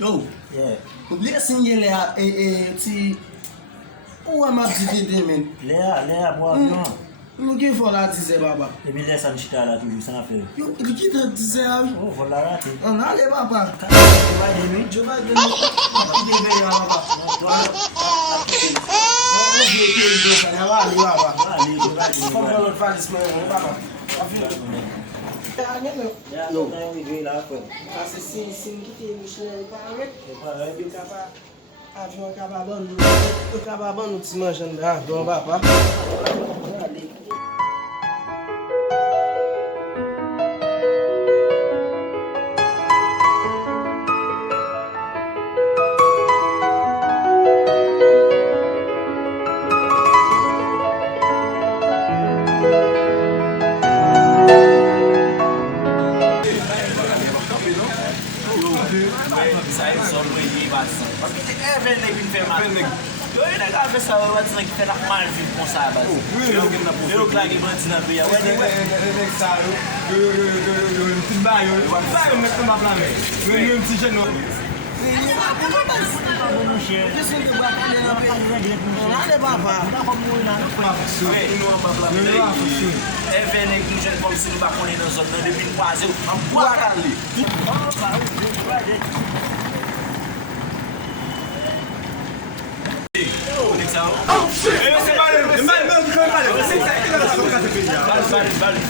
Yo, Yeah. oubliye sinye le a ti ou a map di dede men. Le a bo avion. Nou gen fò la dize baba. E bi lè sa mchita la toujou, san a fe. Yo, li ki ta dize a oui. Oh, vol la rate. An ale baba. Vai de mi? Yo va de mi. Ki de be ya baba. On ve ki e do sa ya wali baba. Vale, vai de mi. Fò mwen lot valis men baba. Yo, we go la fe. Parce sin ki te Michelin pa amet. Yo kapa avion kapa ban nou ti manjan da don baba. Yo yon nèg a fè sa wè ti ki fè nak mal vi kon sa bas. Yo klage bandi nan pe ya. Wè nèg sa yo ti ba yo nek ma plan yo ti jeune e vè nèg nou jen kom si nou ba konnen nan zon nan depi kwaze ou an pou akale. Bale